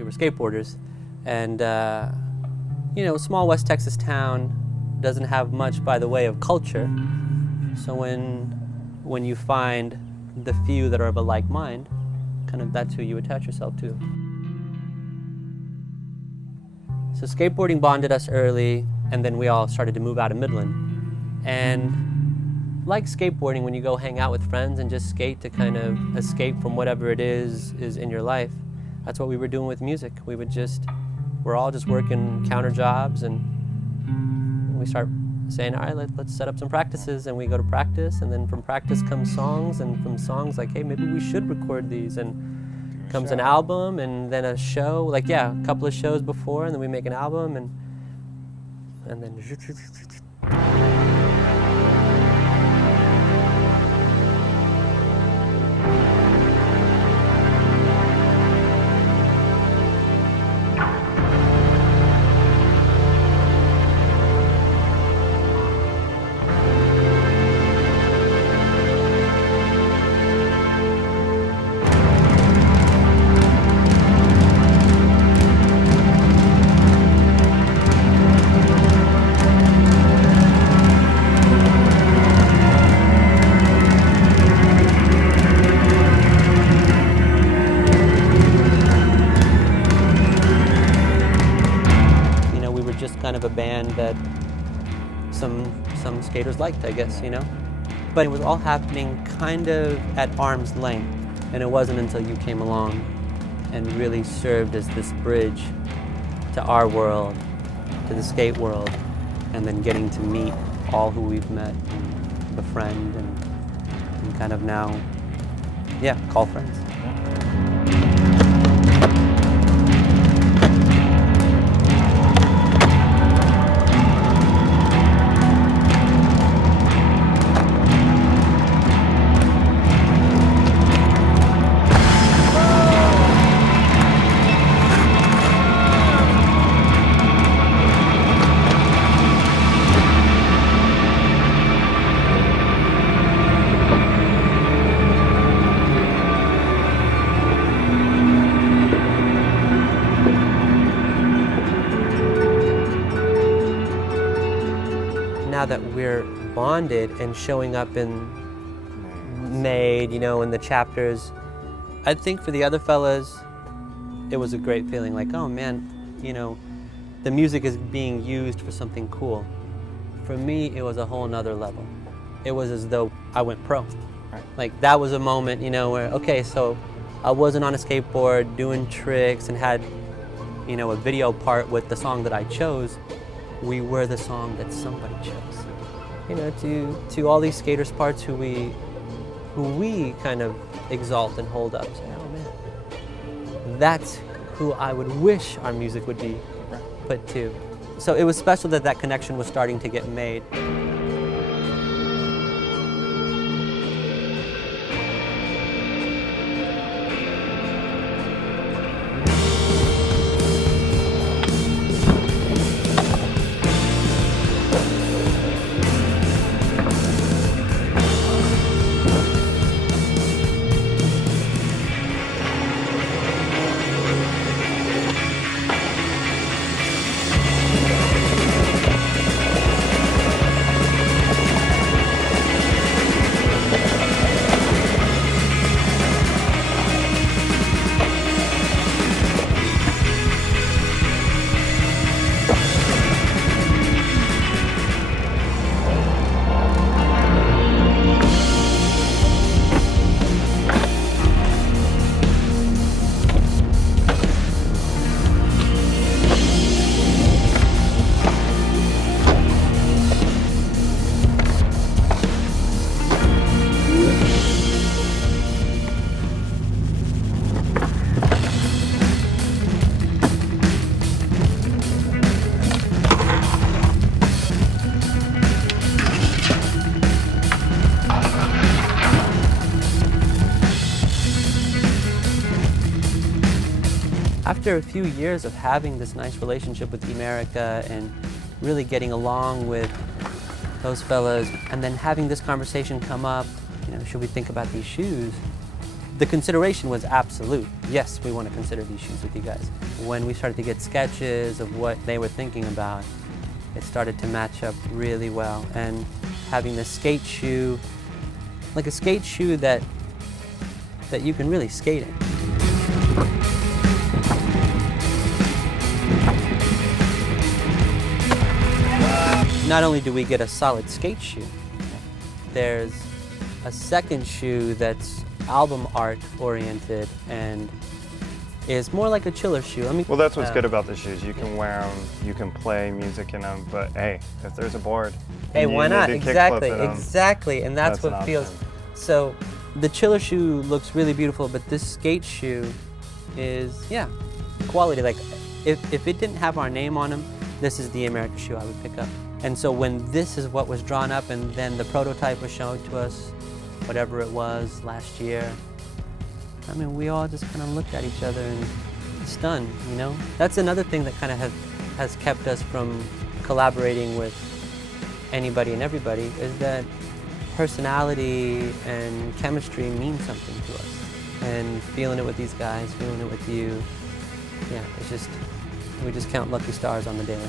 we were skateboarders. And, you know, small West Texas town doesn't have much by the way of culture. So when you find the few that are of a like mind, kind of that's who you attach yourself to. So skateboarding bonded us early, and then we all started to move out of Midland. And like skateboarding, when you go hang out with friends and just skate to kind of escape from whatever it is in your life, that's what we were doing with music. We're all just working counter jobs, and we start saying, all right, let's set up some practices, and we go to practice, and then from practice comes songs, and from songs like, hey, maybe we should record these, and comes an album, and then a show, like, yeah, a couple of shows before, and then we make an album, and then kind of a band that some skaters liked, I guess, you know? But it was all happening kind of at arm's length, and it wasn't until you came along and really served as this bridge to our world, to the skate world, and then getting to meet all who we've met and befriend and kind of now, yeah, call friends. Now that we're bonded and showing up in Made, you know, in the chapters, I think for the other fellas, it was a great feeling, like, oh man, you know, the music is being used for something cool. For me, it was a whole nother level. It was as though I went pro. Right. Like, that was a moment, you know, where, okay, so I wasn't on a skateboard doing tricks and had, you know, a video part with the song that I chose. We were the song that somebody chose. You know, to all these skaters' parts who we kind of exalt and hold up. Say, oh man, that's who I would wish our music would be put to. So it was special that that connection was starting to get made. After a few years of having this nice relationship with Emerica and really getting along with those fellas, and then having this conversation come up, you know, should we think about these shoes? the consideration was absolute. Yes, we want to consider these shoes with you guys. When we started to get sketches of what they were thinking about, it started to match up really well. And having the skate shoe, like a skate shoe that you can really skate in. Not only do we get a solid skate shoe, there's a second shoe that's album art oriented and is more like a chiller shoe. I mean, well, that's what's good about the shoes. You can wear them, you can play music in them, but hey, if there's a board, hey, why not? Exactly, them, exactly, and that's what feels. So, the chiller shoe looks really beautiful, but this skate shoe is, yeah, quality. Like, if it didn't have our name on them, this is the Emerica shoe I would pick up. And so when this is what was drawn up and then the prototype was shown to us, whatever it was last year, I mean, we all just kind of looked at each other and stunned, you know? That's another thing that kind of has kept us from collaborating with anybody and everybody, is that personality and chemistry mean something to us. And feeling it with these guys, feeling it with you, yeah, it's just, we just count lucky stars on the daily.